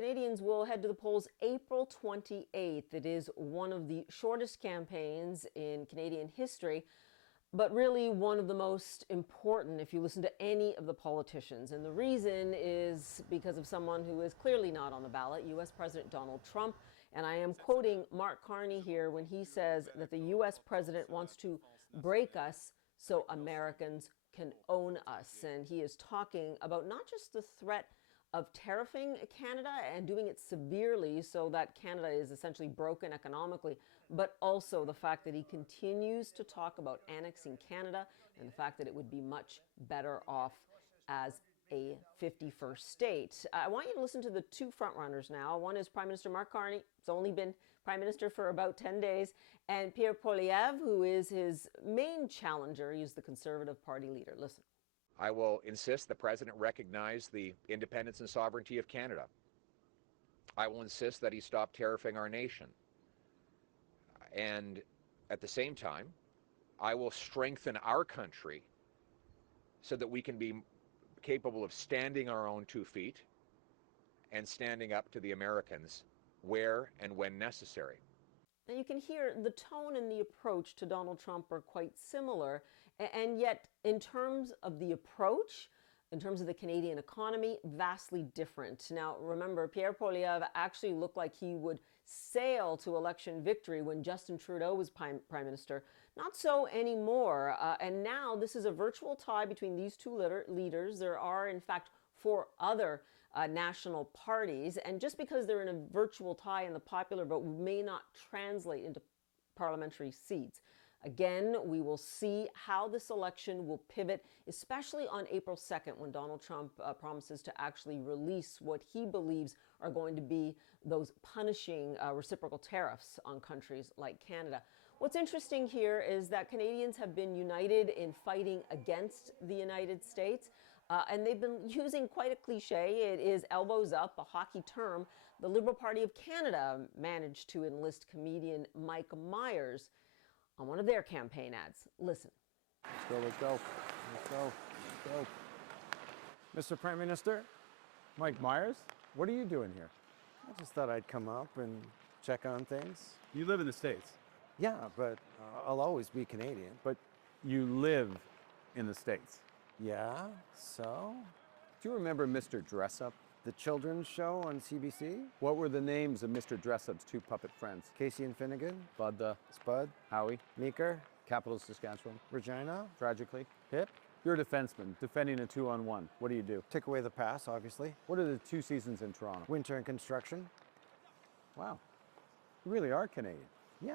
Canadians will head to the polls April 28th. It is one of the shortest campaigns in Canadian history, but really one of the most important if you listen to any of the politicians. And the reason is because of someone who is clearly not on the ballot, U.S. President Donald Trump. And I am quoting Mark Carney here when he says that the U.S. president wants to break us so Americans can own us. And he is talking about not just the threat of tariffing Canada and doing it severely so that Canada is essentially broken economically, but also the fact that he continues to talk about annexing Canada and the fact that it would be much better off as a 51st state. I want you to listen to the two frontrunners now. One is Prime Minister Mark Carney. He's only been Prime Minister for about 10 days. And Pierre Poilievre, who is his main challenger. He's the Conservative Party leader. Listen. I will insist the President recognize the independence and sovereignty of Canada. I will insist that he stop tariffing our nation. And at the same time, I will strengthen our country so that we can be capable of standing our own 2 feet and standing up to the Americans where and when necessary. And you can hear the tone and the approach to Donald Trump are quite similar. And yet, in terms of the approach, in terms of the Canadian economy, vastly different. Now, remember, Pierre Poilievre actually looked like he would sail to election victory when Justin Trudeau was Prime Minister. Not so anymore. And now this is a virtual tie between these two leaders. There are, in fact, 4 other national parties. And just because they're in a virtual tie in the popular vote may not translate into parliamentary seats. Again, we will see how this election will pivot, especially on April 2nd, when Donald Trump promises to actually release what he believes are going to be those punishing reciprocal tariffs on countries like Canada. What's interesting here is that Canadians have been united in fighting against the United States. And they've been using quite a cliche. It is elbows up, a hockey term. The Liberal Party of Canada managed to enlist comedian Mike Myers on one of their campaign ads. Listen. Let's go, let's go, let's go, let's go. Mr. Prime Minister, Mike Myers, what are you doing here? I just thought I'd come up and check on things. You live in the States? Yeah, but I'll always be Canadian. But you live in the States? Yeah, so? Do you remember Mr. Dressup? The children's show on CBC? What were the names of Mr. Dressup's 2 puppet friends? Casey and Finnegan? Bud the Spud? Howie? Meeker? Capital Saskatchewan? Regina? Tragically? Hip? You're a defenseman, defending a 2-on-1. What do you do? Take away the pass, obviously. What are the 2 seasons in Toronto? Winter and construction. Wow. You really are Canadian. Yeah.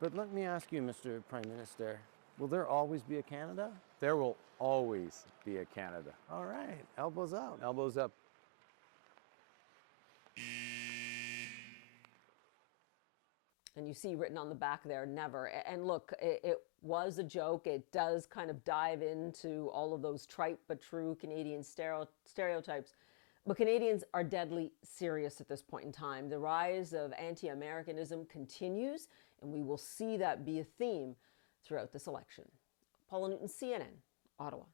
But let me ask you, Mr. Prime Minister, will there always be a Canada? There will always be a Canada. All right. Elbows up. Elbows up. And you see written on the back there, never. And look, it was a joke. It does kind of dive into all of those trite but true Canadian stereotypes. But Canadians are deadly serious at this point in time. The rise of anti-Americanism continues, and we will see that be a theme throughout this election. Paula Newton, CNN, Ottawa.